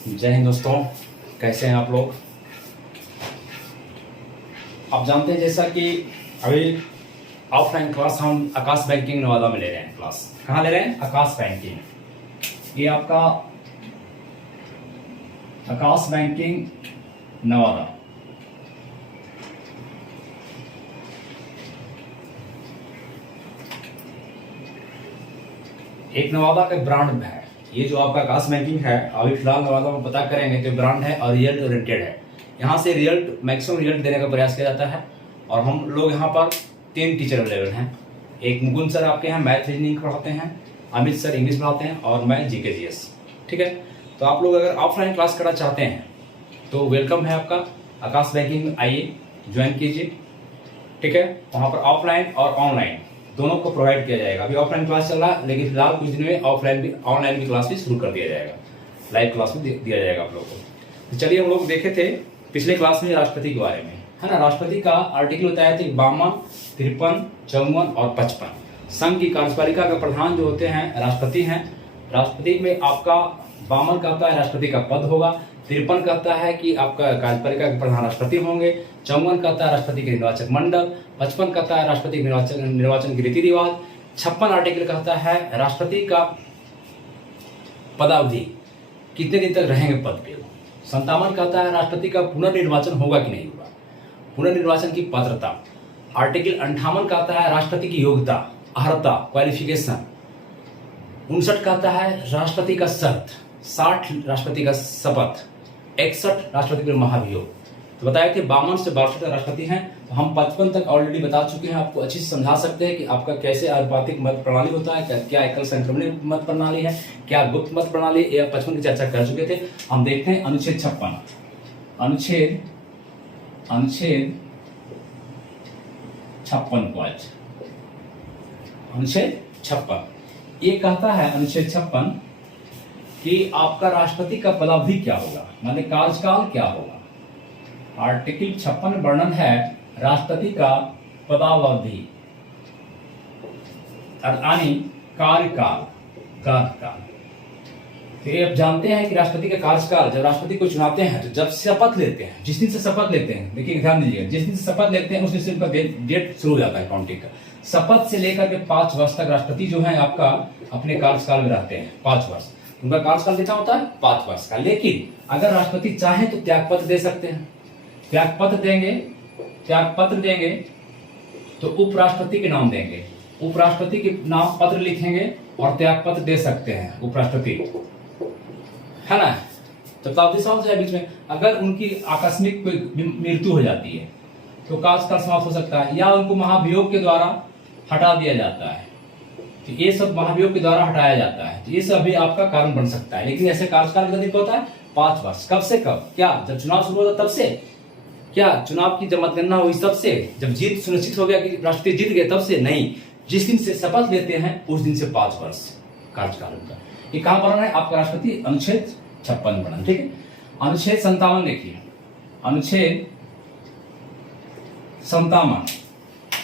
जय हिंद दोस्तों, कैसे हैं आप लोग। आप जानते हैं जैसा कि अभी ऑफलाइन क्लास हम आकाश बैंकिंग नवादा में ले रहे हैं। क्लास कहाँ ले रहे हैं? आकाश बैंकिंग। ये आपका आकाश बैंकिंग नवादा। एक नवादा का ब्रांड है। ये जो आपका आकाश बैंकिंग है अभी फिलहाल नवादा में पता करेंगे तो ब्रांड है और रिजल्ट ओरिएंटेड है। यहाँ से रिजल्ट मैक्सिमम रिजल्ट देने का प्रयास किया जाता है और हम लोग यहाँ पर 3 टीचर अवेलेबल हैं। एक मुकुंद सर आपके यहाँ मैथ रीजनिंग पढ़ाते हैं, अमित सर इंग्लिश पढ़ाते हैं और मैं जीके जीएस। ठीक है, तो आप लोग अगर ऑफलाइन क्लास करना चाहते हैं तो वेलकम है आपका। आकाश बैंकिंग में आइए, ज्वाइन कीजिए। ठीक है, वहाँ पर ऑफलाइन और ऑनलाइन दोनों को प्रोवाइड किया जाएगा। अभी ऑफलाइन क्लास चल रहा है लेकिन फिलहाल कुछ दिन में ऑनलाइन भी क्लास भी शुरू कर दिया जाएगा। लाइव क्लास भी दिया जाएगा आप लोगों को। तो चलिए, हम लोग देखे थे पिछले क्लास में राष्ट्रपति के बारे में, है ना। राष्ट्रपति का आर्टिकल बताया था 52, 53, 54 और 55। संघ की कार्यपालिका का प्रधान जो होते हैं राष्ट्रपति हैं। राष्ट्रपति में आपका 52 कहता है राष्ट्रपति का पद होगा, 53 कहता है कि आपका कार्यपालिका के प्रधान राष्ट्रपति होंगे, 54 कहता है राष्ट्रपति के निर्वाचक मंडल, 55 कहता है राष्ट्रपति के निर्वाचन के रीति रिवाज, 56 आर्टिकल कहता है राष्ट्रपति का पदावधि कितने दिन तक रहेंगे पद पे। 57 कहता है राष्ट्रपति का पुनर्निर्वाचन होगा कि नहीं होगा, पुनर्निर्वाचन की पात्रता। आर्टिकल 58 कहता है राष्ट्रपति की योग्यता, अर्हता, क्वालिफिकेशन। 59 कहता है राष्ट्रपति का शर्त, 60 राष्ट्रपति का शपथ, 61 राष्ट्रपति के महाभियोग। तो बताए थे 52 से 62 तक राष्ट्रपति हैं। तो हम 55 तक ऑलरेडी बता चुके हैं, आपको अच्छी से समझा सकते हैं कि आपका कैसे आनुपातिक मत प्रणाली होता है, क्या एकल संक्रमण मत प्रणाली है, क्या गुप्त मत प्रणाली, या 55 की चर्चा कर चुके थे। हम देखते हैं अनुच्छेद 56। अनुच्छेद 56 को आज अनुच्छेद 56 ये कहता है, अनुच्छेद 56 कि आपका राष्ट्रपति का पदावधि क्या होगा, माने कार्यकाल क्या होगा। आर्टिकल 56 वर्णन है राष्ट्रपति का पदावधि यानी कार्यकाल। तो ये आप जानते हैं कि राष्ट्रपति का कार्यकाल, जब राष्ट्रपति को चुनाते हैं तो जब शपथ लेते हैं, जिस दिन से शपथ लेते हैं, देखिए ध्यान दीजिएगा, जिस दिन से शपथ लेते हैं उस दिन से उनका डेट शुरू हो जाता है काउंटिंग का। शपथ से लेकर के 5 वर्ष तक राष्ट्रपति जो है आपका अपने कार्यकाल में रहते हैं। 5 वर्ष उनका कार्यकाल कितना होता है? 5 वर्ष का। लेकिन अगर राष्ट्रपति चाहे तो त्यागपत्र दे सकते हैं। त्यागपत्र देंगे तो उपराष्ट्रपति के नाम देंगे, उपराष्ट्रपति के नाम पत्र लिखेंगे और त्यागपत्र दे सकते हैं उपराष्ट्रपति, है ना। तो ताब्दी समाप्त है बीच में। अगर उनकी आकस्मिक कोई मृत्यु हो जाती है तो कार्यकाल समाप्त हो सकता है, या उनको महाभियोग के द्वारा हटा दिया जाता है। तो ये सब महाभियोग के द्वारा हटाया जाता है, तो ये सब भी आपका कारण बन सकता है। लेकिन ऐसे कार्यकाल कितना दिन का होता है? 5 वर्ष। कब से कब? क्या जब चुनाव शुरू होता तब से? क्या चुनाव की जब मतगणना हुई तब से? जब जीत सुनिश्चित हो गया कि राष्ट्रपति जीत गए तब से? नहीं, जिस दिन से शपथ लेते हैं उस दिन से 5 वर्ष कार्यकाल उनका। ये कहाँ वर्णन है आपका? राष्ट्रपति अनुच्छेद 56 वर्णन। ठीक है, अनुच्छेद 57 देखिए, अनुच्छेद 57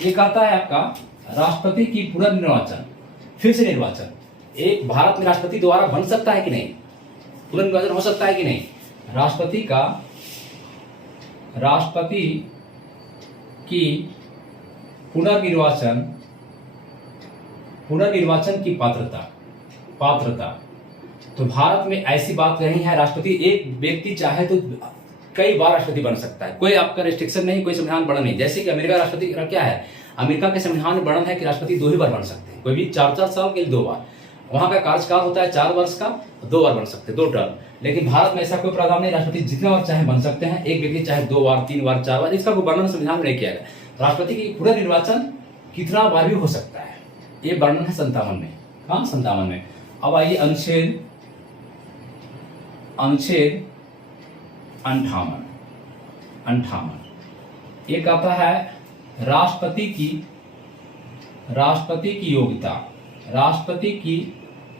ये कहता है आपका राष्ट्रपति की पुनर्निर्वाचन, फिर से निर्वाचन। एक भारत में राष्ट्रपति दोबारा बन सकता है कि नहीं, पुनर्निर्वाचन हो सकता है कि नहीं। राष्ट्रपति की पुनर्निर्वाचन की पात्रता। तो भारत में ऐसी बात नहीं है, राष्ट्रपति एक व्यक्ति चाहे तो कई बार राष्ट्रपति बन सकता है, कोई आपका रिस्ट्रिक्शन नहीं, कोई संविधान वर्णन नहीं। जैसे कि अमेरिका राष्ट्रपति का क्या है, अमेरिका के संविधान में वर्णन है कि राष्ट्रपति 2 ही बार बन सकते हैं, कोई भी 4-4 साल के लिए 2 बार। वहां का कार्यकाल होता है 4 वर्ष का, 2 बार बन सकते हैं, 2 टर्म। लेकिन भारत में ऐसा कोई प्रावधान नहीं, राष्ट्रपति जितना बार चाहे बन सकते हैं, एक व्यक्ति चाहे 2 बार, 3 बार, 4 बार, इसका कोई वर्णन संविधान में नहीं किया गया। राष्ट्रपति की पुनर्निर्वाचन कितना बार भी हो सकता है, ये वर्णन है 57 में। हाँ, 57 में। अब आइए अनुच्छेद 58 ये कहता है राष्ट्रपति की योग्यता, राष्ट्रपति की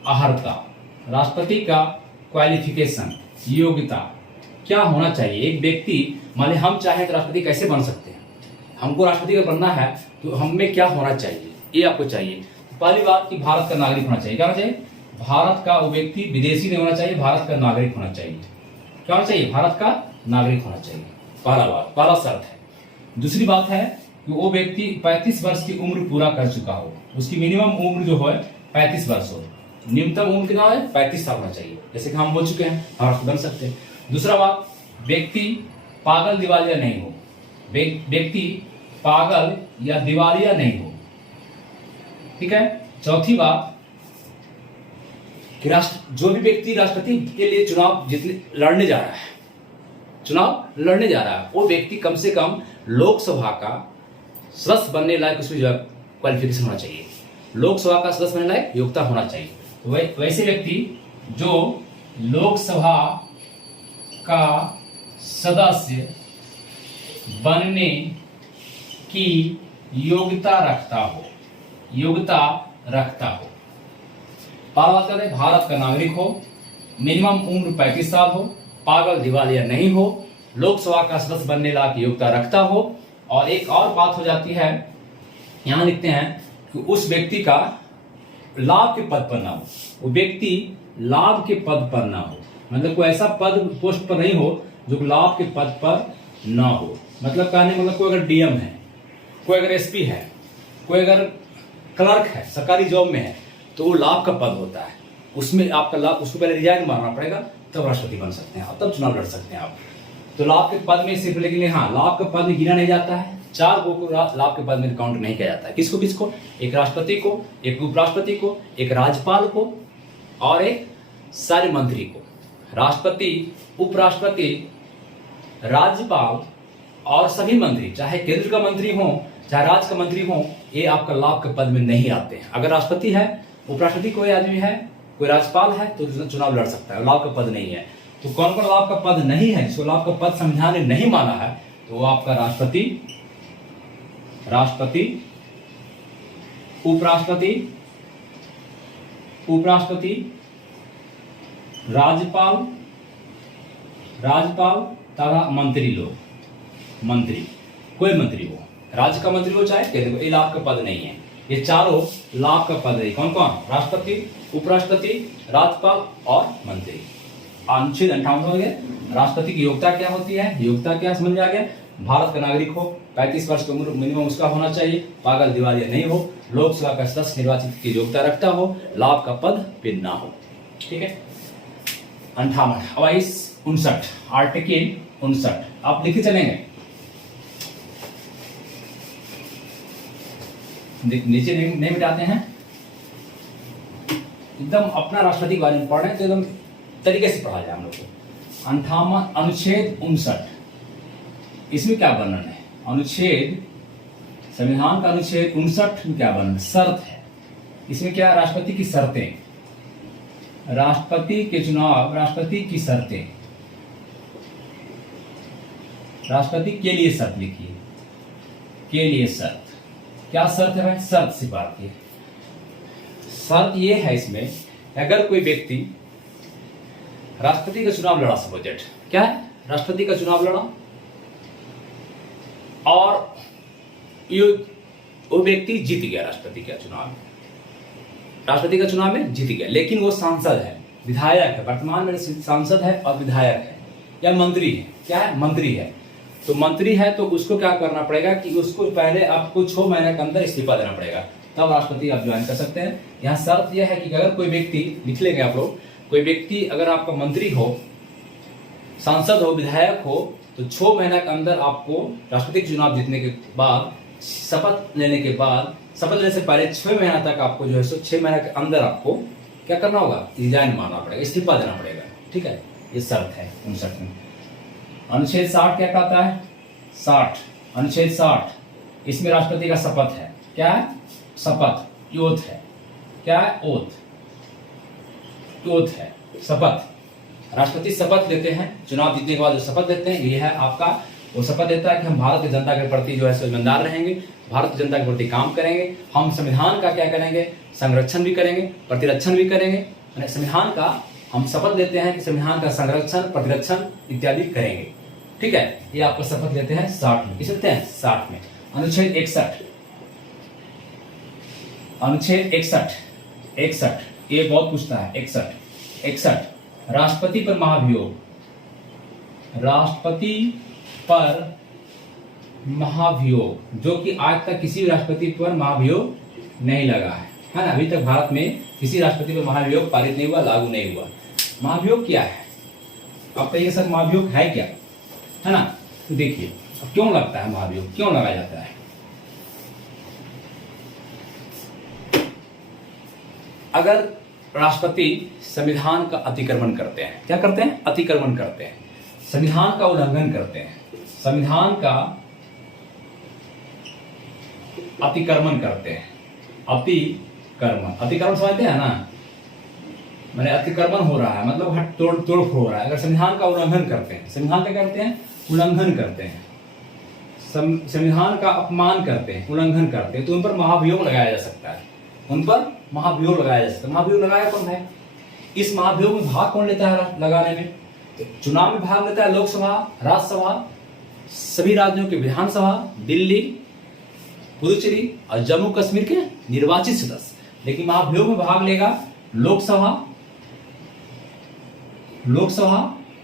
अर्हता, राष्ट्रपति का क्वालिफिकेशन, योग्यता क्या होना चाहिए। एक व्यक्ति, मान लीजिए हम चाहें तो राष्ट्रपति कैसे बन सकते हैं, हमको राष्ट्रपति का बनना है तो हमें क्या होना चाहिए, ये आपको चाहिए। पहली बात कि भारत का नागरिक होना चाहिए। क्या होना चाहिए? भारत का वो व्यक्ति विदेशी नहीं होना चाहिए, भारत का नागरिक होना चाहिए। क्या होना चाहिए? भारत का नागरिक होना चाहिए। पहला बात, पहला शर्त है। दूसरी बात है कि वो व्यक्ति 35 वर्ष की उम्र पूरा कर चुका हो, उसकी मिनिमम उम्र जो है 35 वर्ष हो, न्यूनतम उम्र कितना है? 35 साल होना चाहिए, जैसे कि हम बोल चुके हैं, हम बन सकते हैं। दूसरा बात, व्यक्ति पागल दिवालिया नहीं हो, व्यक्ति पागल या दिवालिया नहीं हो, ठीक है। चौथी बात कि जो भी व्यक्ति राष्ट्रपति के लिए चुनाव लड़ने जा रहा है, वो व्यक्ति कम से कम लोकसभा का सदस्य बनने लायक उसमें जो क्वालिफिकेशन होना चाहिए, लोकसभा का सदस्य बनने लायक योग्यता होना चाहिए। तो वैसे व्यक्ति जो लोकसभा का सदस्य बनने की योग्यता रखता हो, पहला बात करते हैं, भारत का नागरिक हो, मिनिमम उम्र 35 साल हो, पागल दिवालिया नहीं हो, लोकसभा का सदस्य बनने लायक योग्यता रखता हो। और एक और बात हो जाती है, यहां लिखते हैं कि उस व्यक्ति का लाभ के पद पर ना हो, वो व्यक्ति लाभ के पद पर ना हो, मतलब कोई ऐसा पद पोस्ट पर नहीं हो जो लाभ के पद पर ना हो। मतलब कहने मतलब कोई अगर डीएम है, कोई अगर एसपी है, कोई अगर क्लर्क है, सरकारी जॉब में है, तो वो लाभ का पद होता है, उसमें आपका लाभ, उसको पहले रिजाइन मारना पड़ेगा, तब राष्ट्रपति बन सकते हैं, तब चुनाव लड़ सकते हैं आप। तो लाभ के पद में सिर्फ, लेकिन हाँ, लाभ का पद में गिना नहीं जाता है, 4 को लाभ के पद में काउंट नहीं किया जाता है। किसको किसको? एक राष्ट्रपति को, एक उपराष्ट्रपति को, एक राज्यपाल को और एक सारे मंत्री को। राष्ट्रपति, उपराष्ट्रपति, राज्यपाल और सभी मंत्री, चाहे केंद्र का मंत्री हो चाहे राज्य का मंत्री हो, ये आपका लाभ के पद में नहीं आते हैं। अगर राष्ट्रपति है, उपराष्ट्रपति कोई आदमी है, कोई राज्यपाल है, तो चुनाव लड़ सकता है, लाभ का पद नहीं है। तो कौन कौन लाभ का पद नहीं है, जिसको लाभ का पद संविधान ने नहीं माना है, तो वो आपका राष्ट्रपति, उपराष्ट्रपति, राज्यपाल तथा मंत्री, कोई मंत्री हो, राज्य का मंत्री हो चाहे केंद्र को, ये लाभ का पद नहीं है। ये चारों लाभ का पद है। कौन कौन? राष्ट्रपति, उपराष्ट्रपति, राज्यपाल और मंत्री। अनुच्छेद 58 हो गया। राष्ट्रपति की योग्यता क्या होती है? योग्यता क्या समझ में आ गया? भारत का नागरिक हो, 35 वर्ष की उम्र मिनिमम उसका होना चाहिए, पागल दिवालिया नहीं हो, लोकसभा का सदस्य निर्वाचित की योग्यता रखता हो, लाभ का पद पे ना हो। ठीक है। 58 अब 59 आर्टिकल 59 आप लिखे चलेंगे, नीचे नहीं मिटाते हैं, एकदम अपना राष्ट्रपति के बारे में पढ़ रहे हैं तो एकदम तरीके से पढ़ा जाए हम लोग को। 58 अनुच्छेद 59, इसमें क्या वर्णन है? अनुच्छेद, संविधान का अनुच्छेद 59 में क्या वर्णन? शर्त है। इसमें क्या? राष्ट्रपति की शर्तें, राष्ट्रपति के चुनाव, राष्ट्रपति की शर्तें, राष्ट्रपति के लिए शर्त लिखिए, के लिए शर्त। क्या शर्त है भाई? शर्त से बात की शर्त ये है इसमें, अगर कोई व्यक्ति राष्ट्रपति का चुनाव लड़ा, सपोजेट क्या है, राष्ट्रपति का चुनाव लड़ा और वो व्यक्ति जीत गया राष्ट्रपति का चुनाव में जीत गया, लेकिन वो सांसद है, विधायक है, वर्तमान में सांसद है और विधायक है या मंत्री है। क्या है? मंत्री है। तो मंत्री है तो उसको क्या करना पड़ेगा कि उसको पहले आपको 6 महीने के अंदर इस्तीफा देना पड़ेगा, तब राष्ट्रपति आप ज्वाइन कर सकते हैं। यहाँ शर्त यह है कि अगर कोई व्यक्ति, लिख लेंगे आप लोग, कोई व्यक्ति अगर आपका मंत्री हो, सांसद हो, विधायक हो, तो 6 महीने के अंदर आपको राष्ट्रपति के चुनाव जीतने के बाद, शपथ लेने के बाद, शपथ लेने से पहले 6 महीना तक आपको जो है 6 महीने के अंदर आपको क्या करना होगा? रिजाइन मारना पड़ेगा, इस्तीफा देना पड़ेगा। ठीक है, ये शर्त है 59 में। अनुच्छेद 60 क्या कहता है? 60 अनुच्छेद 60, इसमें राष्ट्रपति का शपथ है। क्या है? शपथ, ओथ है। क्या है? ओथ है, शपथ। राष्ट्रपति शपथ लेते हैं चुनाव जीतने के बाद, जो शपथ लेते हैं ये है आपका, वो शपथ देता है कि हम भारत की जनता के प्रति जो है ईमानदार रहेंगे, भारत की जनता के प्रति काम करेंगे, हम संविधान का क्या करेंगे? संरक्षण भी करेंगे, प्रतिरक्षण भी करेंगे। संविधान का हम शपथ लेते हैं कि संविधान का संरक्षण, प्रतिरक्षण इत्यादि करेंगे। ठीक है, ये आपको शपथ लेते हैं 60 में। किस लेते हैं? 60 में। अनुच्छेद 61, अनुच्छेद 61 ये बहुत पूछता है। 61 राष्ट्रपति पर महाभियोग, राष्ट्रपति पर महाभियोग, जो कि आज तक किसी भी राष्ट्रपति पर महाभियोग नहीं लगा है ना। अभी तक भारत में किसी राष्ट्रपति पर महाभियोग पारित नहीं हुआ, लागू नहीं हुआ। महाभियोग क्या है? आप कहिए सर महाभियोग है क्या, है ना। तो देखिए अब क्यों लगता है महाभियोग, क्यों लगाया जाता है। अगर राष्ट्रपति संविधान का अतिक्रमण करते हैं, क्या करते हैं? अतिक्रमण करते हैं, संविधान का उल्लंघन करते हैं, संविधान का अतिक्रमण करते हैं। अतिक्रमण समझते हैं ना, मैंने अतिक्रमण हो रहा है मतलब हट तोड़ हो रहा है। अगर संविधान का उल्लंघन करते हैं, संविधान का करते हैं उल्लंघन करते हैं, संविधान का अपमान करते हैं, उल्लंघन करते हैं, तो उन पर महाभियोग लगाया जा सकता है, उन पर महाभियोग लगाया जा सकता है। महाभियोग लगाया कौन है? इस महाभियोग में भाग कौन लेता है लगाने में? तो चुनाव में भाग लेता है लोकसभा, राज्यसभा, सभी राज्यों के विधानसभा, दिल्ली, पुदुचेरी और जम्मू कश्मीर के निर्वाचित सदस्य। लेकिन महाभियोग में भाग लेगा लोकसभा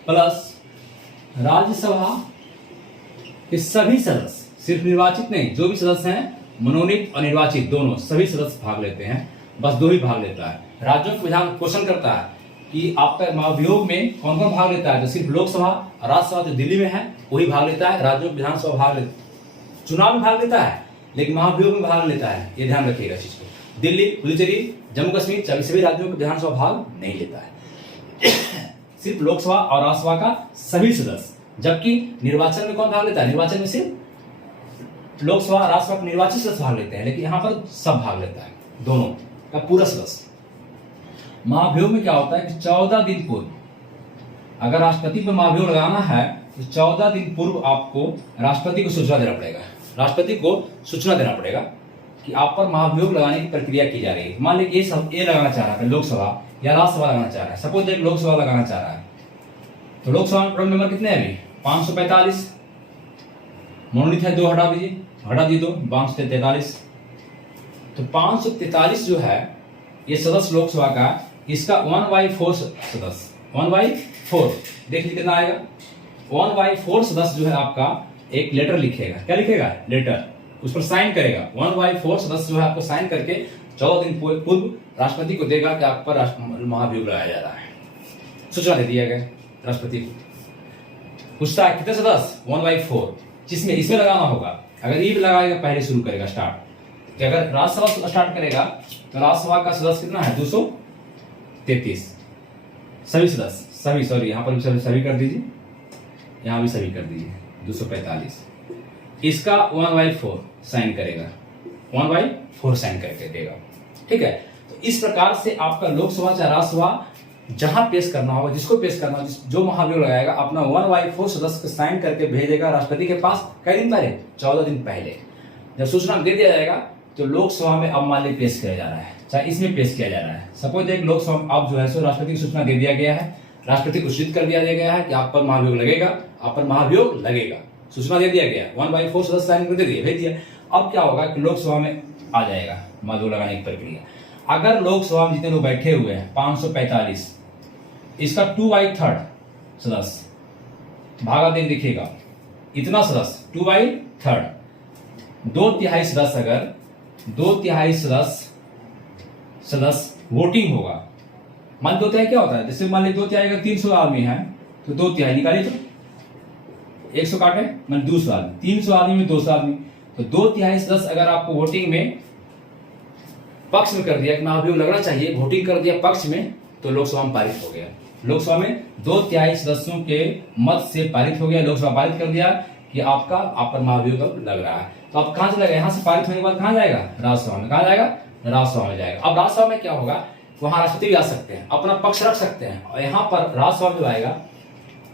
प्लस राज्यसभा के सभी सदस्य, सिर्फ निर्वाचित नहीं, जो भी सदस्य हैं मनोनीत और निर्वाचित दोनों, सभी सदस्य भाग लेते हैं। बस दो ही भाग लेता है। राज्यों के विधान क्वेश्चन करता है कि आपका महाभियोग में कौन कौन भाग लेता है, तो सिर्फ लोकसभा और राज्यसभा जो दिल्ली में है वही भाग लेता है। राज्यों के विधानसभा भाग लेता है, चुनाव में भाग लेता है, लेकिन महाभियोग में भाग लेता है। ये ध्यान रखिएगा चीज को। दिल्ली, पुदुचेरी, जम्मू कश्मीर सभी राज्यों के विधानसभा भाग नहीं लेता है, सिर्फ लोकसभा और राज्यसभा का सभी सदस्य। जबकि निर्वाचन में कौन भाग लेता है? निर्वाचन में सिर्फ लोकसभा राज्यसभा के निर्वाचित सदस्य भाग लेते हैं, लेकिन यहाँ पर सब भाग लेता है, दोनों का पूरा सदस्य। महाभियोग में क्या होता है कि 14 दिन पूर्व, अगर राष्ट्रपति पर महाभियोग लगाना है तो 14 दिन पूर्व आपको राष्ट्रपति को सूचना देना पड़ेगा। राष्ट्रपति को सूचना देना पड़ेगा कि आप पर महाभियोग लगाने की प्रक्रिया की जा रही है। मान लीजिए ये लगाना चाह रहा है लोकसभा या राज्यसभा लगाना चाह रहा है, सपोज एक लोकसभा लगाना चाह रहा है, तो लोकसभा में प्रमुख नंबर कितने हैं अभी? 545, मनोनीत है 2, हटा दीजिए 2, 543। तो 543 जो है ये सदस्य लोकसभा का, इसका 1/4 सदस्य, 1/4 देख लीजिए कितना आएगा। 1/4 सदस्य जो है आपका एक लेटर लिखेगा। क्या लिखेगा? लेटर, उस पर साइन करेगा। 1/4 सदस्य जो है आपको साइन करके 14 दिन पूर्व राष्ट्रपति को देगा कि आप पर महाभियोग लगाया जा रहा है। सूचना दे दिया गया राष्ट्रपति को। पूछता है कितने सदस्य? 1/4, जिसमें इसमें लगाना होगा। अगर ये भी लगाएगा पहले शुरू करेगा स्टार्ट, कि अगर राज्यसभा स्टार्ट करेगा तो राज्यसभा का सदस्य कितना है? 233 सभी सदस्य, सभी, सॉरी यहाँ पर भी सभी कर दीजिए, यहाँ भी सभी कर दीजिए, 245। इसका 1/4 साइन करेगा, 1/4 साइन करके देगा। ठीक है, तो इस प्रकार से आपका लोकसभा चाहे राज्यसभा जहां पेश करना होगा, जिसको पेश करना होगा, जो महाभियोग लगाएगा अपना 1/4 सदस्य को साइन करके भेजेगा राष्ट्रपति के पास। कई दिन पहले? 14 दिन पहले। जब सूचना दे दिया जाएगा तो लोकसभा में अब मान लीजिए पेश किया जा रहा है, चाहे इसमें पेश किया जा रहा है। सपोज एक लोकसभा अब जो है सो राष्ट्रपति की सूचना दे दिया गया है, राष्ट्रपति को सूचित कर दिया गया है कि आप पर महाभियोग लगेगा, आप पर महाभियोग लगेगा, सूचना दे दिया गया, 1/4 सदस्य साइन कर दे भेज दिया। अब क्या होगा कि लोकसभा में आ जाएगा महाभियोग लगाने की प्रक्रिया। अगर लोकसभा में जितने लोग बैठे हुए हैं 545, इसका 2/3 सदस्य भागा देख दिखेगा, इतना सदस्य 2/3, 2/3 सदस्य, अगर 2/3 सदस्य वोटिंग होगा। मान 2/3 क्या होता है? जैसे मान लीजिए 2/3 अगर 300 आदमी है तो 2/3 निकालिए, तो 100 काटे मान 200 आदमी, 300 आदमी में 200 आदमी, तो 2/3 सदस्य अगर आपको वोटिंग में पक्ष में कर दिया कि महाभियोग लगना चाहिए, वोटिंग कर दिया पक्ष में, तो लोकसभा में पारित हो गया। लोकसभा में 2/3 सदस्यों के मत से पारित हो गया, लोकसभा पारित कर दिया कि आप पर महाभियोग लग रहा है। तो अब कहां से लगेगा? यहां से पारित होने के बाद कहां जाएगा? राज्यसभा में। कहां जाएगा? राज्यसभा में जाएगा। अब राज्यसभा में क्या होगा? वहां राष्ट्रपति भी आ सकते हैं, अपना पक्ष रख सकते हैं, और यहाँ पर राज्यसभा में आएगा,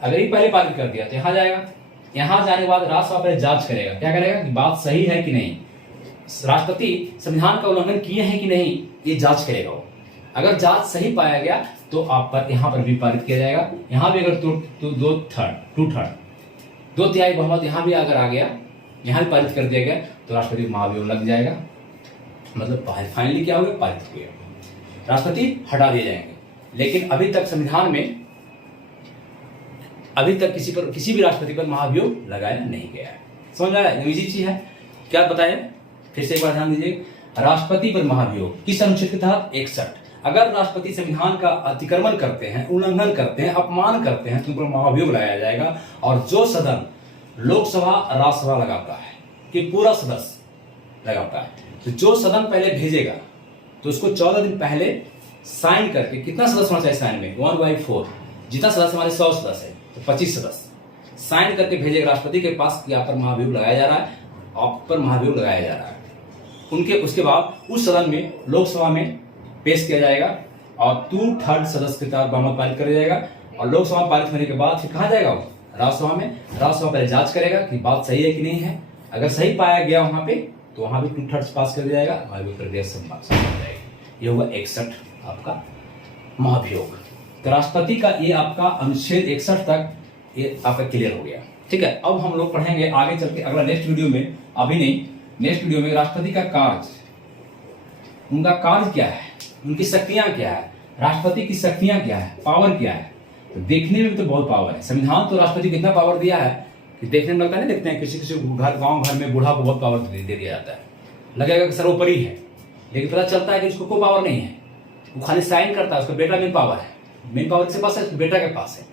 अगर ये पहले पारित कर दिया तो यहाँ जाएगा। यहाँ जाने के बाद राज्यसभा पहले जांच करेगा, क्या करेगा कि बात सही है कि नहीं, राष्ट्रपति संविधान का उल्लंघन किए हैं कि नहीं, ये जांच करेगा वो। अगर जांच सही पाया गया तो आप पर यहाँ पर भी पारित किया जाएगा। यहाँ भी अगर 2/3 बहुमत यहाँ भी अगर आ गया, यहाँ भी पारित कर दिया गया, तो राष्ट्रपति को महाभियोग लग जाएगा। मतलब फाइनली क्या हो गया? पारित हो गया, राष्ट्रपति हटा दिए जाएंगे। लेकिन अभी तक संविधान में अभी तक किसी भी राष्ट्रपति पर महाभियोग लगाया नहीं गया है। समझ में आया? इजी चीज है। क्या बताएं, फिर से एक बार ध्यान दीजिए। राष्ट्रपति पर महाभियोग किस अनुच्छेद के तहत? 61। अगर राष्ट्रपति संविधान का अतिक्रमण करते हैं, उल्लंघन करते हैं, अपमान करते हैं तो उन पर महाभियोग लगाया जाएगा। और जो सदन लोकसभा राज्यसभा लगाता है कि पूरा सदस्य लगाता है, तो जो सदन पहले भेजेगा तो उसको 14 दिन पहले साइन करके, कितना सदस्य होना चाहिए साइन में? 1/4। जितना सदस्य हमारे 100 सदस्य है तो 25 सदस्य साइन करके भेजेगा राष्ट्रपति के पास कि आप पर महाभियोग लगाया जा रहा है, आप पर महाभियोग लगाया जा रहा है। उसके बाद उस सदन में लोकसभा में पेश किया जाएगा और 2/3 सदस्य के तहत बहुमत पारित कर जाएगा। और लोकसभा पारित होने के बाद फिर कहाँ जाएगा वो? राज्यसभा में। राज्यसभा पहले जांच करेगा कि बात सही है कि नहीं है। अगर सही पाया गया वहां पे तो वहां भी 2/3 पास कर दिया जाएगा, महाभियोग प्रक्रिया संपन्न हो जाएगी। ये हुआ 61 आपका महाभियोग। तो राष्ट्रपति का ये आपका अनुच्छेद 61 तक ये आपका क्लियर हो गया। ठीक है, अब हम लोग पढ़ेंगे आगे चल के अगला नेक्स्ट वीडियो में, अभी नहीं, नेक्स्ट वीडियो में राष्ट्रपति का कार्य, उनका कार्य क्या है, उनकी शक्तियां क्या है, राष्ट्रपति की शक्तियां क्या है, पावर क्या है। तो देखने में भी तो बहुत पावर है। संविधान तो राष्ट्रपति को इतना पावर दिया है कि देखने में लगता है, नहीं देखते हैं किसी घर गांव घर में बूढ़ा को बहुत पावर दे दिया जाता है, लगेगा कि सर्वोपरि है, लेकिन पता चलता है कि उसको कोई पावर नहीं है, वो खाली साइन करता है। उसका बेटा मेन पावर है। मेन पावर किसके पास है? उसके बेटा के पास है।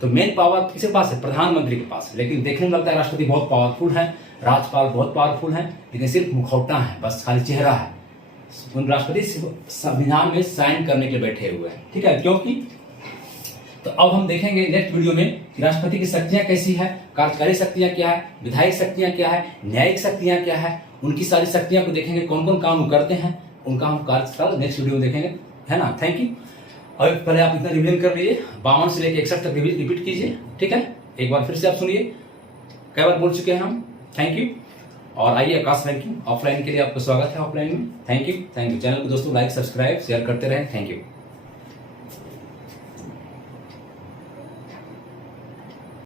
तो मेन पावर किसके पास है? प्रधानमंत्री के पास है। लेकिन देखने में लगता है राष्ट्रपति बहुत पावरफुल है, राज्यपाल बहुत पावरफुल है, लेकिन सिर्फ मुखौटा है, बस खाली चेहरा है। उन राष्ट्रपति संविधान में साइन करने के लिए बैठे हुए हैं। ठीक है, क्योंकि तो अब हम देखेंगे नेक्स्ट वीडियो में कि राष्ट्रपति की शक्तियां कैसी है, कार्यकारी शक्तियां क्या है, विधायिक शक्तियां क्या है, न्यायिक शक्तियां क्या है, उनकी सारी शक्तियां को देखेंगे, कौन कौन काम वो करते हैं, उनका हम कार्यकाल नेक्स्ट वीडियो में देखेंगे, है ना। Thank you. और पहले आप इतना रिवीजन कर लीजिए, 52 से लेकर 61 तक रिपीट कीजिए। ठीक है, एक बार फिर से आप सुनिए, कई बार बोल चुके हैं हम। Thank you. और आइए आकाश बैंकिंग ऑफलाइन के लिए आपका स्वागत है ऑफलाइन में। Thank you. चैनल को दोस्तों लाइक, सब्सक्राइब, शेयर करते रहें। Thank you.